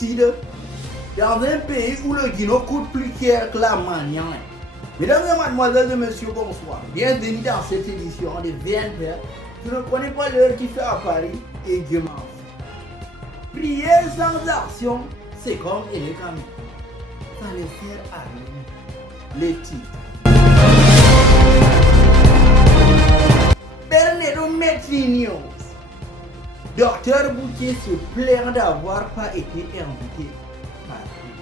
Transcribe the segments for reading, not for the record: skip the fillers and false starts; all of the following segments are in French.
suicide dans un pays où le guinot coûte plus cher que la manioc. Mesdames et mademoiselles et messieurs, bonsoir. Bienvenue dans cette édition de VNPR. Je ne connais pas l'heure qui fait à Paris et Dieu m'en fait. Prier sans action, c'est comme les camis. Ça les sert à rien. Les titres. Bernardo Metrinios. Docteur Bouquet se plaint d'avoir pas été invité par lui.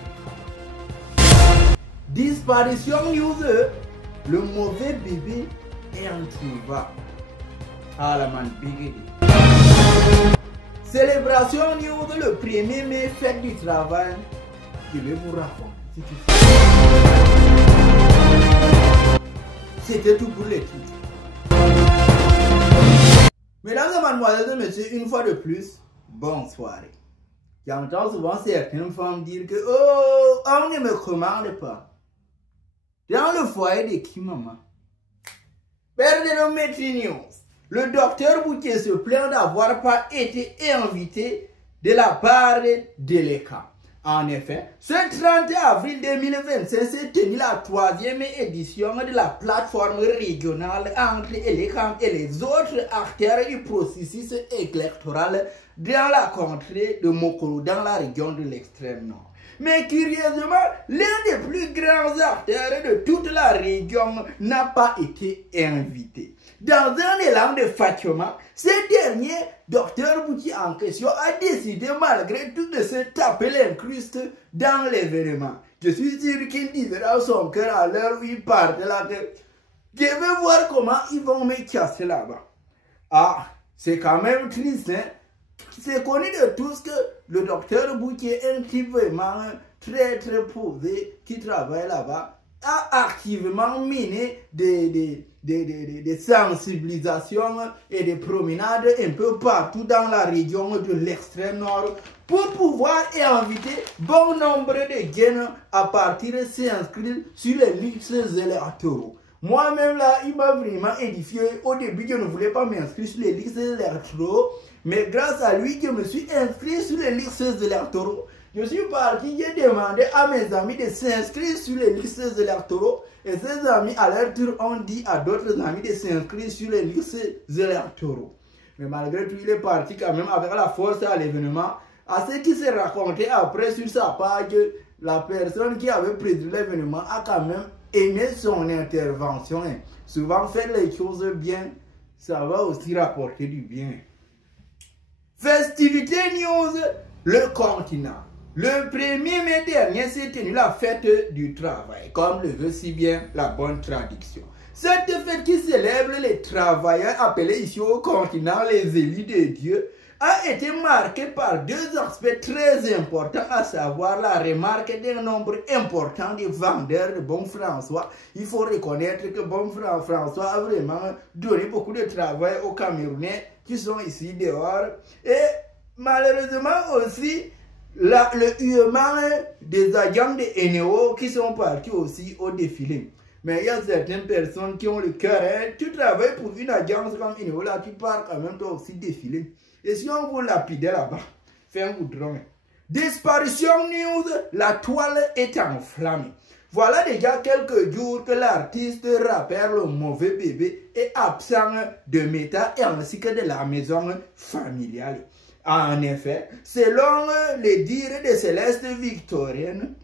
Disparition news, le mauvais bébé est introuvable. Ah la man biggie. Célébration news, le 1er mai, fête du travail. Je vais vous raconter. C'était tout pour les titres. Mesdames et mademoiselles et messieurs, une fois de plus, bonne soirée. J'entends souvent certaines femmes dire que oh, on ne me commande pas. Dans le foyer de qui, maman? Bernardo Metrinios, le docteur Bouquet se plaint d'avoir pas été invité de la part de l'ECA. En effet, ce 30 avril 2025 s'est tenue la 3e édition de la plateforme régionale entre l'ECA et les autres acteurs du processus électoral dans la contrée de Mokolo, dans la région de l'extrême nord. Mais curieusement, l'un des plus grands acteurs de toute la région n'a pas été invité. Dans un élan de fatiguement, ce dernier, docteur Bouquet en question, a décidé malgré tout de se taper l'incruste dans l'événement. Je suis sûr qu'il disait dans son cœur à l'heure où il partait là que je vais voir comment ils vont me casser là-bas. Ah, c'est quand même triste, hein? C'est connu de tous que le docteur Bouquet est un type vraiment très posé qui travaille là-bas, a activement mené des sensibilisations et des promenades un peu partout dans la région de l'extrême nord pour pouvoir inviter bon nombre de jeunes à partir de s'inscrire sur les listes électoraux. Moi-même là, il m'a vraiment édifié. Au début, je ne voulais pas m'inscrire sur les listes électoraux, mais grâce à lui, je me suis inscrit sur les listes électoraux. Je suis parti, j'ai demandé à mes amis de s'inscrire sur les listes électoraux et ces amis à leur tour ont dit à d'autres amis de s'inscrire sur les listes électoraux. Mais malgré tout, il est parti quand même avec la force à l'événement. À ce qui s'est raconté après sur sa page, la personne qui avait prédit l'événement a quand même aimé son intervention. Souvent, faire les choses bien, ça va aussi rapporter du bien. Festivité news, le continent. Le 1er mai dernier s'est tenue la fête du travail, comme le veut si bien la bonne traduction. Cette fête qui célèbre les travailleurs appelés ici au continent les élus de Dieu a été marquée par deux aspects très importants, à savoir la remarque d'un nombre important de vendeurs de Bon François. Il faut reconnaître que Bon François a vraiment donné beaucoup de travail aux Camerounais qui sont ici dehors. Et malheureusement aussi, le huement des agents de Eneo qui sont partis aussi au défilé. Mais il y a certaines personnes qui ont le cœur, hein. Tu travailles pour une agence comme Eneo, là, tu pars quand même toi aussi défiler. Et si on vous lapider là-bas, fais un goudron. Disparition news, la toile est enflammée. Voilà déjà quelques jours que l'artiste rappeur Le Mauvais Bébé est absent de Meta et ainsi que de la maison familiale. En effet, selon les dires de Céleste Victorienne,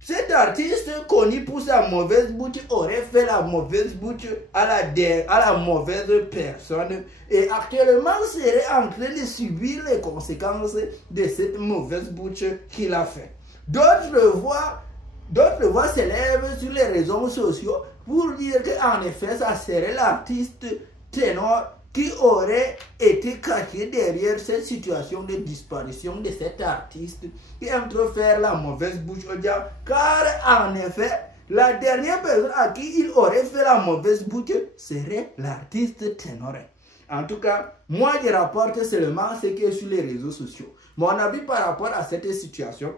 cet artiste connu pour sa mauvaise bouche aurait fait la mauvaise bouche à la mauvaise personne et actuellement serait en train de subir les conséquences de cette mauvaise bouche qu'il a fait. D'autres voix s'élèvent sur les réseaux sociaux pour dire qu'en effet, ça serait l'artiste ténor qui aurait été caché derrière cette situation de disparition de cet artiste qui aime trop faire la mauvaise bouche au diable, car en effet, la dernière personne à qui il aurait fait la mauvaise bouche serait l'artiste Ténoré. En tout cas, moi je rapporte seulement ce qui est sur les réseaux sociaux. Mon avis par rapport à cette situation,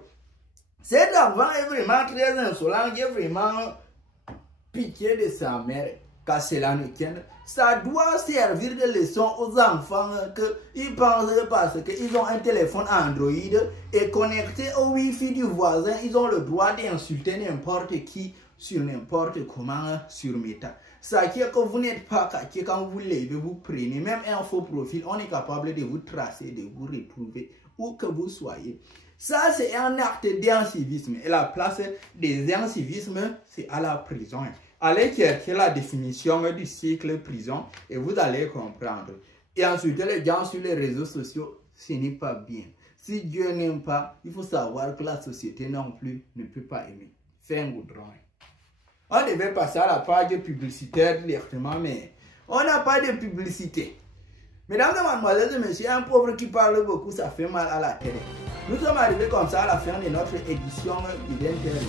cet enfant est vraiment très insolent, il est vraiment pitié de sa mère. qu'à cela ne tienne. Ça doit servir de leçon aux enfants qu'ils pensent parce qu'ils ont un téléphone Android et connecté au Wi-Fi du voisin, ils ont le droit d'insulter n'importe qui sur n'importe comment sur Meta. Ça qui est que vous n'êtes pas caché quand vous levez, vous prenez même un faux profil, on est capable de vous tracer, de vous retrouver où que vous soyez. Ça, c'est un acte d'incivisme. Et la place des incivismes, c'est à la prison. Allez chercher la définition du cycle prison et vous allez comprendre. Et ensuite, les gens sur les réseaux sociaux, ce n'est pas bien. Si Dieu n'aime pas, il faut savoir que la société non plus ne peut pas aimer. Fait un goudron. On devait passer à la page publicitaire directement, mais on n'a pas de publicité. Mesdames et mademoiselles et messieurs, un pauvre qui parle beaucoup, ça fait mal à la tête. Nous sommes arrivés comme ça à la fin de notre édition d'identité.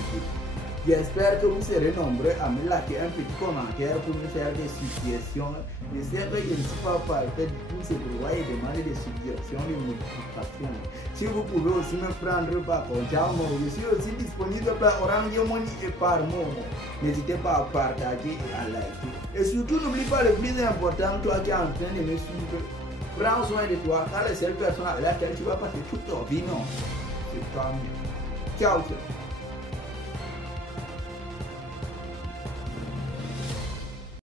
J'espère que vous serez nombreux à me lâcher un petit commentaire pour me faire des suggestions. Je sais que je ne suis pas parfait du tout, c'est pourquoi je demande des suggestions, des modifications. Si vous pouvez aussi me prendre par contact, je suis aussi disponible par Orange Money et par Momo. N'hésitez pas à partager et à liker. Et surtout, n'oublie pas le plus important, toi qui es en train de me suivre, prends soin de toi, car la seule personne à laquelle tu vas passer toute ta vie, non, c'est toi-même. Ciao, ciao.